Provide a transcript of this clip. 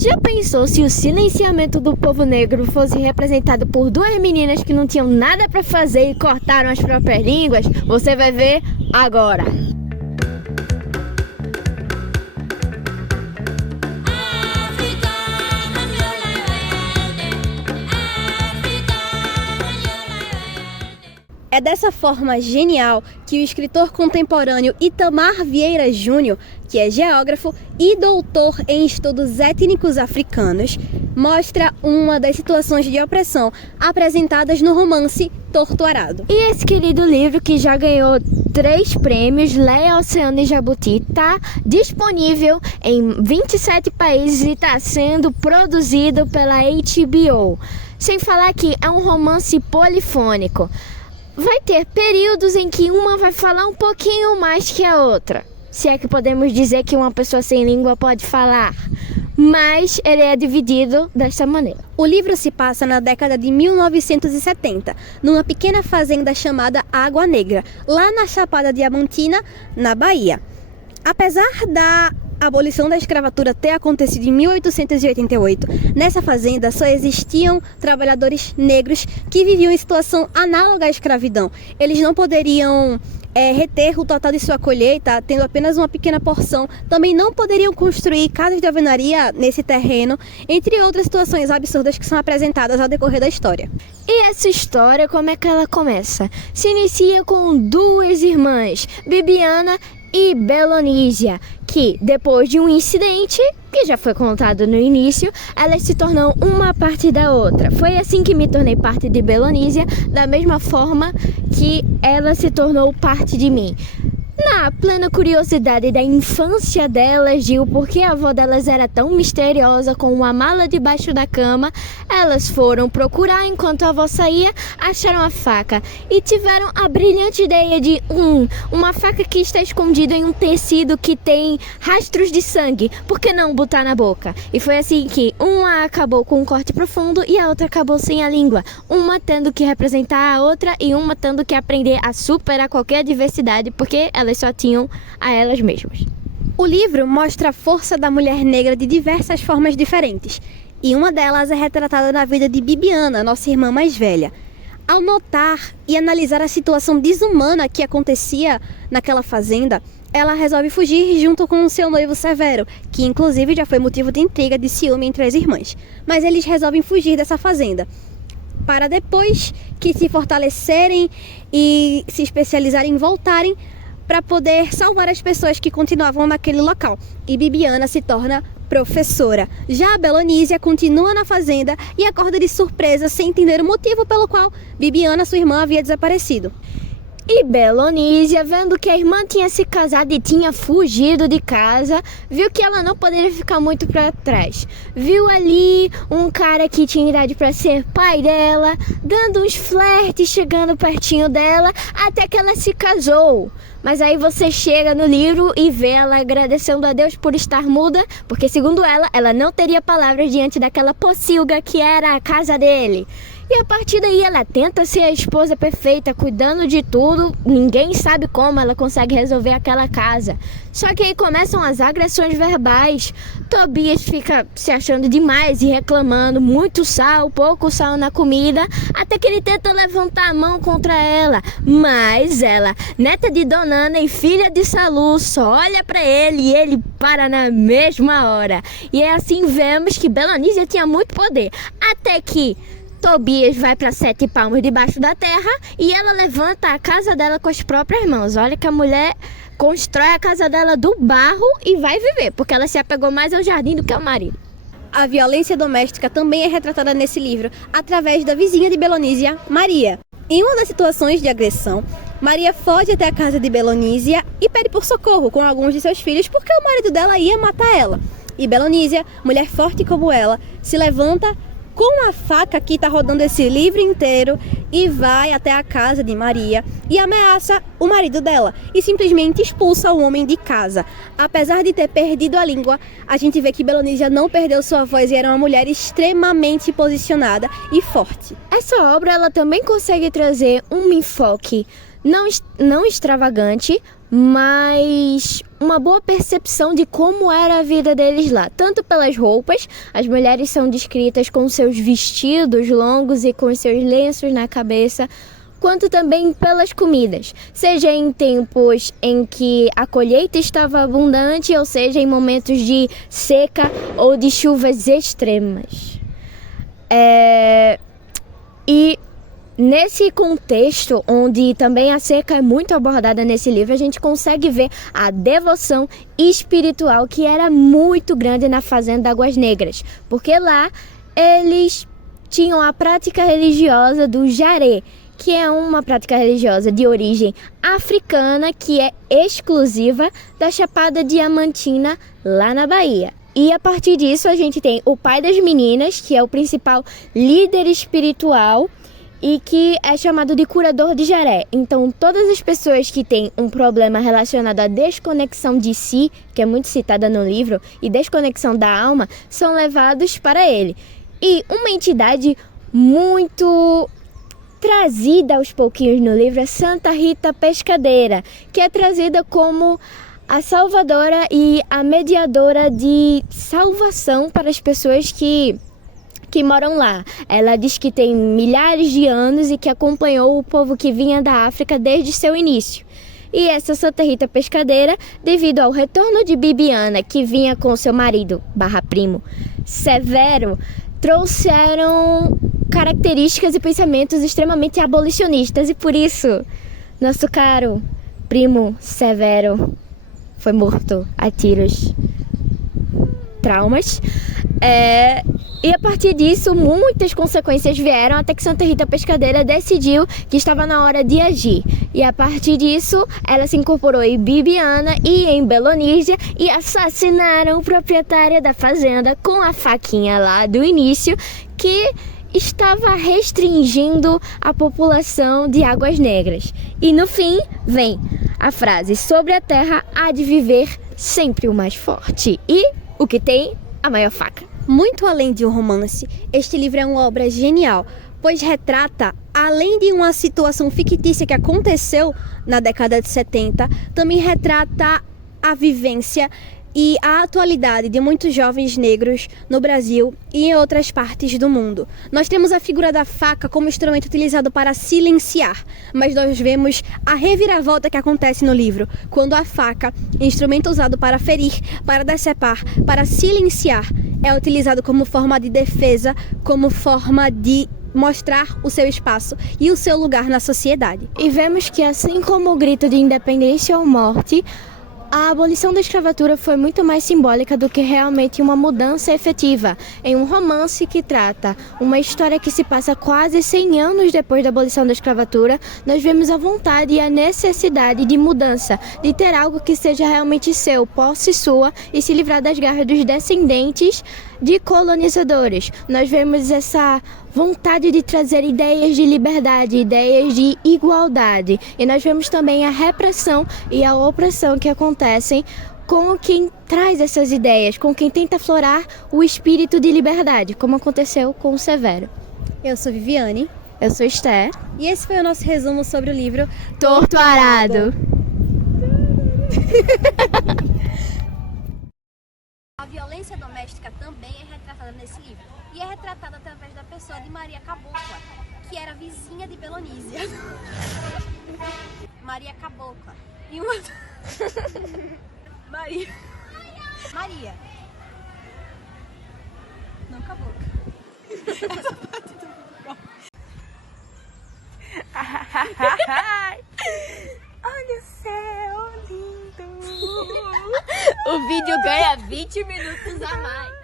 Já pensou se o silenciamento do povo negro fosse representado por duas meninas que não tinham nada para fazer e cortaram as próprias línguas? Você vai ver agora. É dessa forma genial que o escritor contemporâneo Itamar Vieira Júnior, que é geógrafo e doutor em estudos étnicos africanos, mostra uma das situações de opressão apresentadas no romance Torto Arado. E esse querido livro, que já ganhou 3 prêmios, Leia, Oceano e Jabuti, está disponível em 27 países e está sendo produzido pela HBO. Sem falar que é um romance polifônico. Vai ter períodos em que uma vai falar um pouquinho mais que a outra. Se é que podemos dizer que uma pessoa sem língua pode falar. Mas ele é dividido desta maneira. O livro se passa na década de 1970, numa pequena fazenda chamada Água Negra, lá na Chapada Diamantina, na Bahia. Apesar da abolição da escravatura ter acontecido em 1888, nessa fazenda só existiam trabalhadores negros que viviam em situação análoga à escravidão. Eles não poderiam reter o total de sua colheita, tendo apenas uma pequena porção. Também não poderiam construir casas de alvenaria nesse terreno, entre outras situações absurdas que são apresentadas ao decorrer da história. E essa história, como é que ela começa? Se inicia com 2 irmãs, Bibiana e Belonísia, que depois de um incidente, que já foi contado no início, elas se tornam uma parte da outra. Foi assim que me tornei parte de Belonísia, da mesma forma que ela se tornou parte de mim. Na plena curiosidade da infância delas, de o porquê a avó delas era tão misteriosa com uma mala debaixo da cama, elas foram procurar enquanto a avó saía, acharam a faca e tiveram a brilhante ideia de uma faca que está escondida em um tecido que tem rastros de sangue, por que não botar na boca? E foi assim que uma acabou com um corte profundo e a outra acabou sem a língua, uma tendo que representar a outra e uma tendo que aprender a superar qualquer adversidade, porque elas só tinham a elas mesmas. O livro mostra a força da mulher negra de diversas formas diferentes, e uma delas é retratada na vida de Bibiana, nossa irmã mais velha. Ao notar e analisar a situação desumana que acontecia naquela fazenda, ela resolve fugir junto com o seu noivo Severo, que inclusive já foi motivo de intriga, de ciúme entre as irmãs. Mas eles resolvem fugir dessa fazenda, para depois que se fortalecerem e se especializarem, voltarem para poder salvar as pessoas que continuavam naquele local. E Bibiana se torna professora. Já a Belonísia continua na fazenda e acorda de surpresa sem entender o motivo pelo qual Bibiana, sua irmã, havia desaparecido. E Belonísia, vendo que a irmã tinha se casado e tinha fugido de casa, viu que ela não poderia ficar muito para trás. Viu ali um cara que tinha idade para ser pai dela, dando uns flertes, chegando pertinho dela, até que ela se casou. Mas aí você chega no livro e vê ela agradecendo a Deus por estar muda, porque segundo ela não teria palavras diante daquela pocilga que era a casa dele. E a partir daí ela tenta ser a esposa perfeita, cuidando de tudo. Ninguém sabe como ela consegue resolver aquela casa. Só que aí começam as agressões verbais. Tobias fica se achando demais e reclamando. Muito sal, pouco sal na comida. Até que ele tenta levantar a mão contra ela. Mas ela, neta de Dona Ana e filha de Salu, só olha pra ele e ele para na mesma hora. E é assim vemos que Belonísia tinha muito poder. Até que Tobias vai para 7 palmos debaixo da terra e ela levanta a casa dela com as próprias mãos. Olha que a mulher constrói a casa dela do barro e vai viver, porque ela se apegou mais ao jardim do que ao marido. A violência doméstica também é retratada nesse livro, através da vizinha de Belonísia, Maria. Em uma das situações de agressão, Maria foge até a casa de Belonísia e pede por socorro com alguns de seus filhos, porque o marido dela ia matar ela. E Belonísia, mulher forte como ela, se levanta com a faca que está rodando esse livro inteiro e vai até a casa de Maria e ameaça o marido dela e simplesmente expulsa o homem de casa. Apesar de ter perdido a língua, a gente vê que Belonísia não perdeu sua voz e era uma mulher extremamente posicionada e forte. Essa obra ela também consegue trazer um enfoque não extravagante, mas uma boa percepção de como era a vida deles lá. Tanto pelas roupas, as mulheres são descritas com seus vestidos longos e com seus lenços na cabeça, quanto também pelas comidas, seja em tempos em que a colheita estava abundante, ou seja, em momentos de seca ou de chuvas extremas. E nesse contexto, onde também a seca é muito abordada nesse livro, a gente consegue ver a devoção espiritual que era muito grande na fazenda Águas Negras, porque lá eles tinham a prática religiosa do jaré, que é uma prática religiosa de origem africana que é exclusiva da Chapada Diamantina, lá na Bahia. E a partir disso a gente tem o pai das meninas, que é o principal líder espiritual e que é chamado de curador de jaré. Então todas as pessoas que têm um problema relacionado à desconexão de si, que é muito citada no livro, e desconexão da alma, são levados para ele. E uma entidade muito trazida aos pouquinhos no livro é Santa Rita Pescadeira, que é trazida como a salvadora e a mediadora de salvação para as pessoas que moram lá. Ela diz que tem milhares de anos e que acompanhou o povo que vinha da África desde seu início. E essa Santa Rita Pescadeira, devido ao retorno de Bibiana, que vinha com seu marido, primo, Severo, trouxeram características e pensamentos extremamente abolicionistas, e por isso nosso caro primo Severo foi morto a tiros, traumas. E a partir disso, muitas consequências vieram até que Santa Rita Pescadeira decidiu que estava na hora de agir. E a partir disso, ela se incorporou em Bibiana e em Belonísia e assassinaram o proprietário da fazenda com a faquinha lá do início, que estava restringindo a população de Águas Negras. E no fim, vem a frase: sobre a terra há de viver sempre o mais forte e o que tem a maior faca. Muito além de um romance, este livro é uma obra genial, pois retrata, além de uma situação fictícia que aconteceu na década de 70, também retrata a vivência e a atualidade de muitos jovens negros no Brasil e em outras partes do mundo. Nós temos a figura da faca como instrumento utilizado para silenciar, mas nós vemos a reviravolta que acontece no livro, quando a faca, instrumento usado para ferir, para decepar, para silenciar, é utilizado como forma de defesa, como forma de mostrar o seu espaço e o seu lugar na sociedade. E vemos que, assim como o grito de independência ou morte, a abolição da escravatura foi muito mais simbólica do que realmente uma mudança efetiva. Em um romance que trata uma história que se passa quase 100 anos depois da abolição da escravatura, nós vemos a vontade e a necessidade de mudança, de ter algo que seja realmente seu, posse sua, e se livrar das garras dos descendentes de colonizadores. Nós vemos essa vontade de trazer ideias de liberdade, ideias de igualdade. E nós vemos também a repressão e a opressão que acontecem com quem traz essas ideias, com quem tenta aflorar o espírito de liberdade, como aconteceu com o Severo. Eu sou Viviane. Eu sou Esther. E esse foi o nosso resumo sobre o livro Torto Arado. A violência doméstica também é retratada nesse livro. E é retratada através da pessoa de Maria Cabocla, que era vizinha de Belonísia. Maria Cabocla. E uma... Maria. Não, Cabocla. Essa parte do Olha o céu lindo. O vídeo ganha 20 minutos a mais.